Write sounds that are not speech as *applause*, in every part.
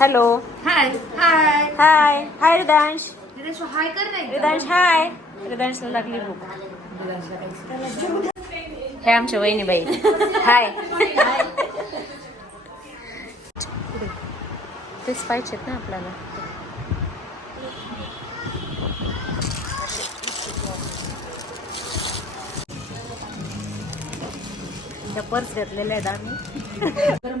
Hello hi hi hi hi Ridansh Nilesh hi कर नाही रिदांश हाय रिदांशला लागली भूक हे आमच्या वहिनीबाई हाय तेच पाहिजेत ना आपल्याला. पर्स घेतलेल्या आहेत आम्ही.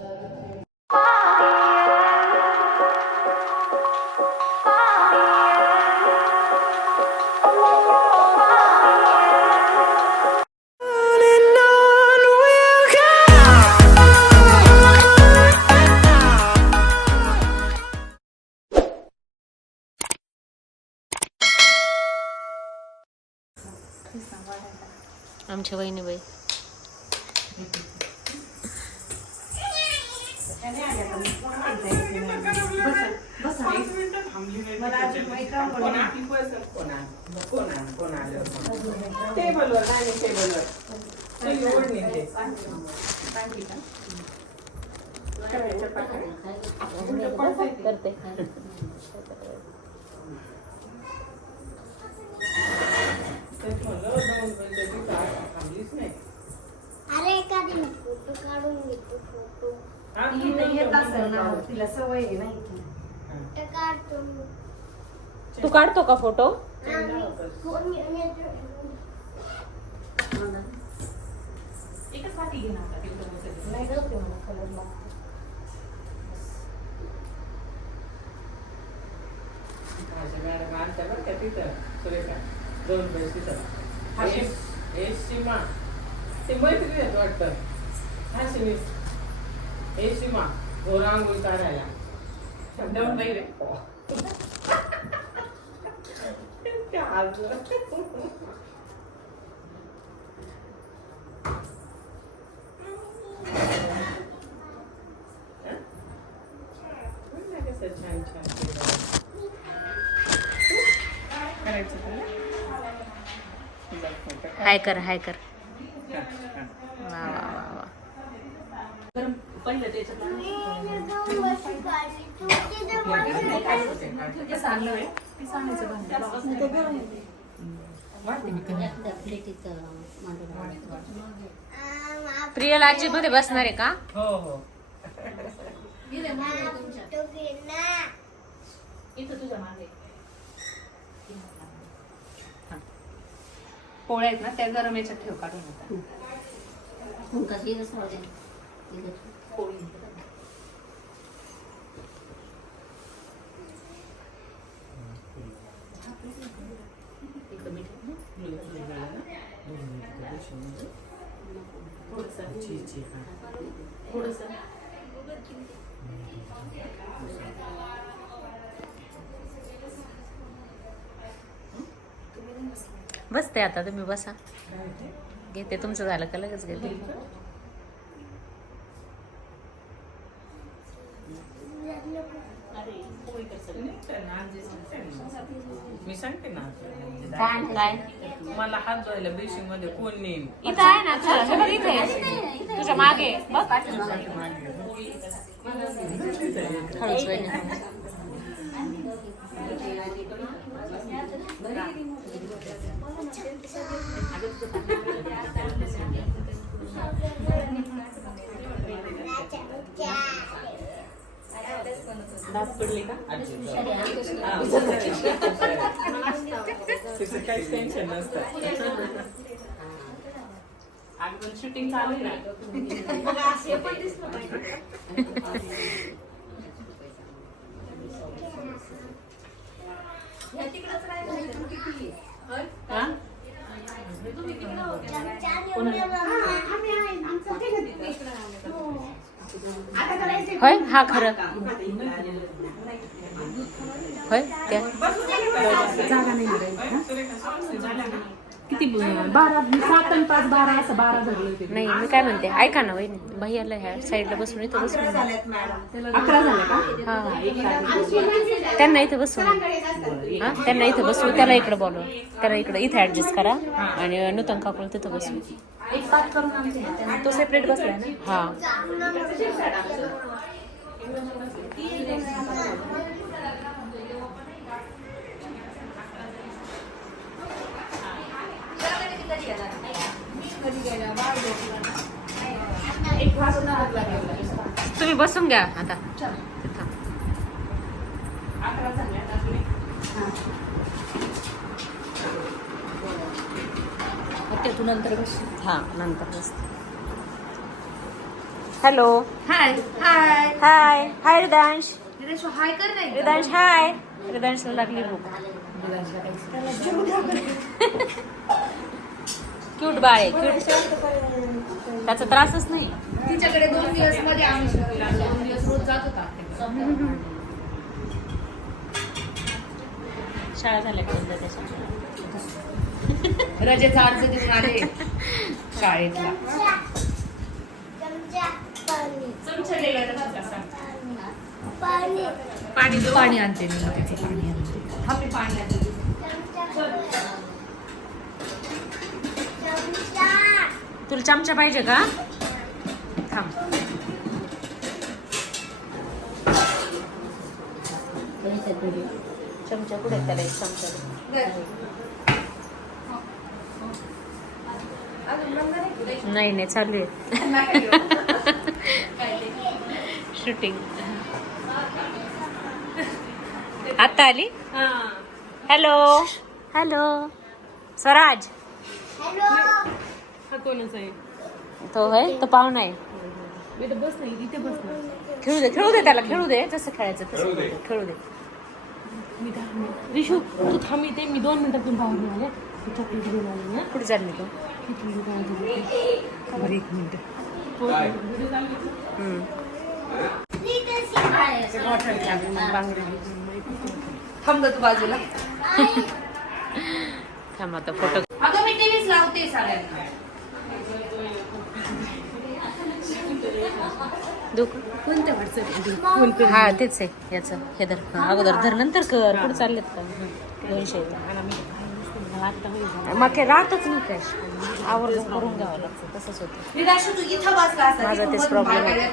आमच्या वहिनीबाई टेबलवर डायनिंग टेबलवर सगळी ओढणी ते. करायच्या पाकळ्या. करते काढून घेतो फोटो तू ती येत असेल ना. तिला सवय आहे नाही काढतो मी. तू काढतो का फोटो आम्ही फोन घेऊन एकच वाटी घे ना आता तिथं बसायचं. नाही गळते मला कलर लागतो माझ्या मॅडम आलत्या बरं का तिथं, सुरेखा. दोन दिवस तिथं. हे- हे सीमा. ते मैत्रीण आहेत वाटतं. हा, सिमी. हे सीमा. आंघोळ काढायला. दोन बाई रे. हं? छान छान. हाय कर हाय कर ते सांगलं रे. ते सांगायचं बंद. प्रियल आजी मध्ये बसणार आहे का? हो हो. पोळ्या आहेत ना त्या गरम याच्यात ठेव काढून आता पोळी बसते आता तुम्ही बसा. घेते तुमचं झालं का लगेच घेते. काय? मला हात धुवायला बेसिंगमध्ये कोण नेईल इथं आहे ना तुझ्या हे बघ इथे आहे. तुझ्या मागे बघ हळूच. दात पडले का? *laughs* तिचं काहीच टेन्शन नसतं शूटिंग चालू आहे ना. हा? होय? हा खरं. होय? त्या सुरेखा, झाल्या ना? ती बारा सात आणि पाच बारा असं बारा धरले नाही मी काय म्हणते ऐका ना वहिनी भैयाला ह्या साईडला बसून इथं बसून. अकरा झाले का? हा हा. त्यांना इथं बसून. हा त्यांना इथं बसू त्याला इकडे बोलव. त्याला इकडे इथं ऍडजस्ट करा. आणि नूतन काकूला तिथं बसू तुम्ही बसून घ्या आता. ते तू नंतर बस. हा नंतर बस hello hi hi hi hi Ridansh hi कर नाही रिदांश हाय रिदांशला लागली भूक *laughs* *laughs* क्यूट बाळ आहे क्यूट त्याचा त्रासच नाही. तिच्याकडे दोन दिवसमध्ये आम्ही शिकवला दोन दिवस रोज जात होता शाळा झाल्या का बंद त्याच्या? रजेचा अर्ज देऊन आले. शाळेतला. चमचा. पाणी चमचा पाणी पाणी. पाणी आणते मी तिथे पाणी आणते हा मी पाणी आणते चमचा तुला चमचा पाहिजे का? थांब. चमचा कुठे त्याला एक चमचा नाही नाही चालू आहे. शूटिंग आता आली? हॅलो हॅलो स्वराज हॅलो कोणच आहे. तो आहे तो पाहुणा आहे इथे बस नाही इथे बस नाही. खेळू दे खेळू दे त्याला खेळू दे. जसं खेळायचं तसं खेळू दे. मी दहा मिनिट रिशू तू थांब इथे. मी दोन मिनिटात तुम्ही बाहेर निघाले मी चॉकलेट घेऊन आले ना. कुठे चालली तू. किती काय दिली बरं एक मिनिट. हम्म. थांब तू बाजूला. *laughs* थांब आता फोटो. अगं मी टीव्हीच लावते सगळ्यांना दुख. कोणत्या व्हॉट्सअप हा तेच आहे. याचं हे धर अगोदर धर. नंतर कर. कुठे चाललेत का. दोनशे. मग काय राहतच नाही कॅश आवर्जून करून घ्यावं लागतं. तसंच होतं. विराशू तू इथं बसला असता माझा तेच problem आहे.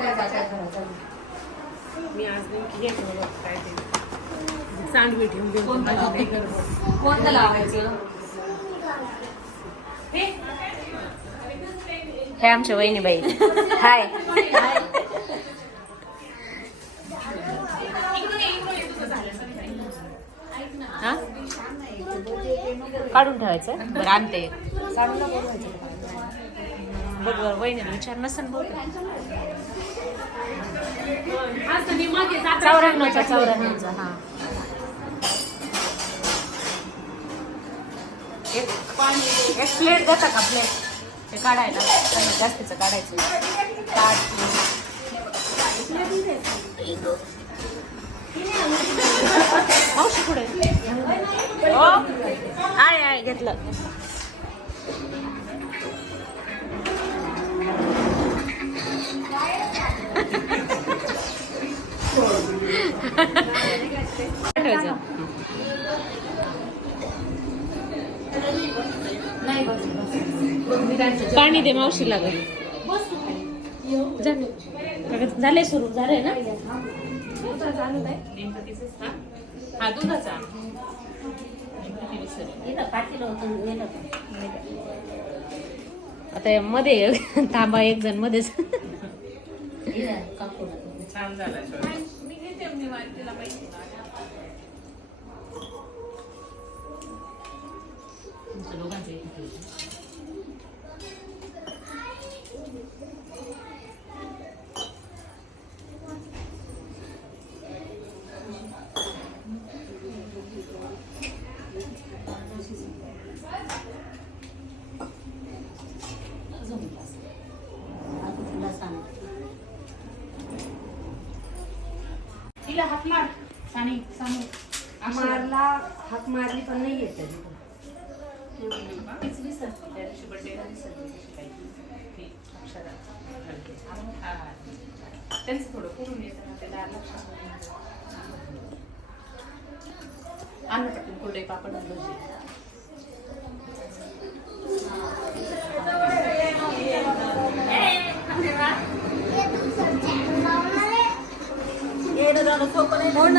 मी आज नेमकी काय ते? ठेवून कोणतं लावायचं? हे आमच्या वहिनीबाई हाय हा? काढून ठेवायचं? बरं आणते. बरोबर बरं वहिनीला विचार नसेल बोल चौऱ्याण्णवचा चौऱ्याण्णवचा हा. एक एक प्लेट देता का प्लेट ते काढायला. कमी जास्तीचं काढायचं मावशी पुढे हो? आहे आहे घेतलं. ठेवायचं. *laughs* पाणी दे मावशी लागत झाले सुरू झाले ना? हा दुधाचा आता या मध्ये *laughs* थांबा एक जण मध्येच. छान झाला शोध. तिला हात मार. सानी सानू. मारला हाक मारली पण नाही येत ती तीच विसरते त्या दिवशी बड्डेला विसरते कशी काय ती अक्षरा पापड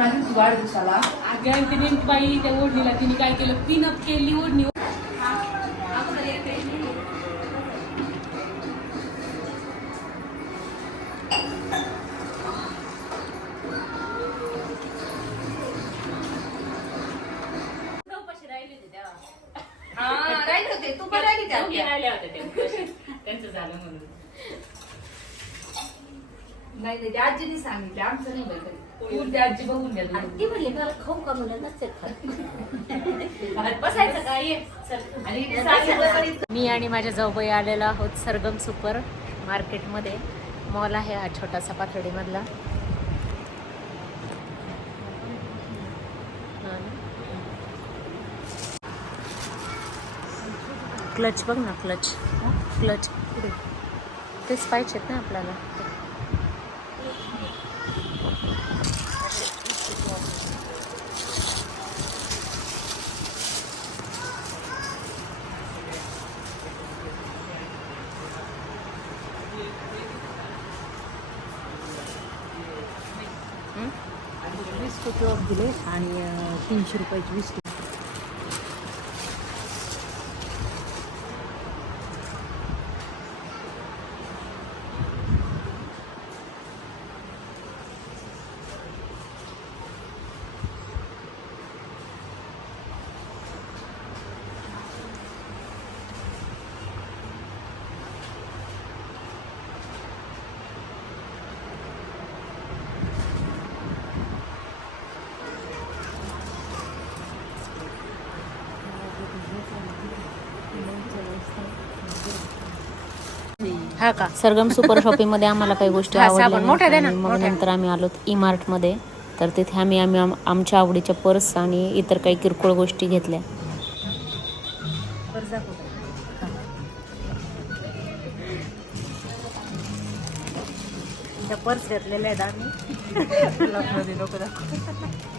आणि भजी अगं ती नेमकी बाई त्या ओढणीला तिने काय केलं? पिनअप केली ओढणी होते तू पण राहिली त्या दोघी राहिल्या होत्या त्या. त्यांचं झालं म्हणून. नाही नाही, त्या आजीने सांगितले आमचं नाही बाई कधी. तू त्या आजी बघून घ्या तुम्ही. ती म्हणली मला खाऊ का म्हणलं नसेल खात. *laughs* बसायचं काय ये चल. आणि इथे सांगितलं तरी मी आणि माझ्या जाऊबाई आलेलो आहोत सरगम सुपर मार्केटमध्ये. मॉल आहे हा छोटासा पाथर्डीमधला. क्लच बघ ना क्लच. क्लच. पुढे तेच पाहिजेत ना आपल्याला. वीस टक्के दिले आणि तीनशे रुपयाची वीस हा का? सरगम सुपर शॉपिंगमध्ये आम्हाला काही गोष्टी हा, साबण. आवडल्या दे ना, मग मोठ्या. नंतर आम्ही आलो ई मार्टमध्ये. तर तिथे आम्ही आम्ही आम- आमच्या आवडीच्या पर्स आणि इतर काही किरकोळ गोष्टी घेतल्या. पर्स घेतलेल्या आहेत आम्ही. *laughs*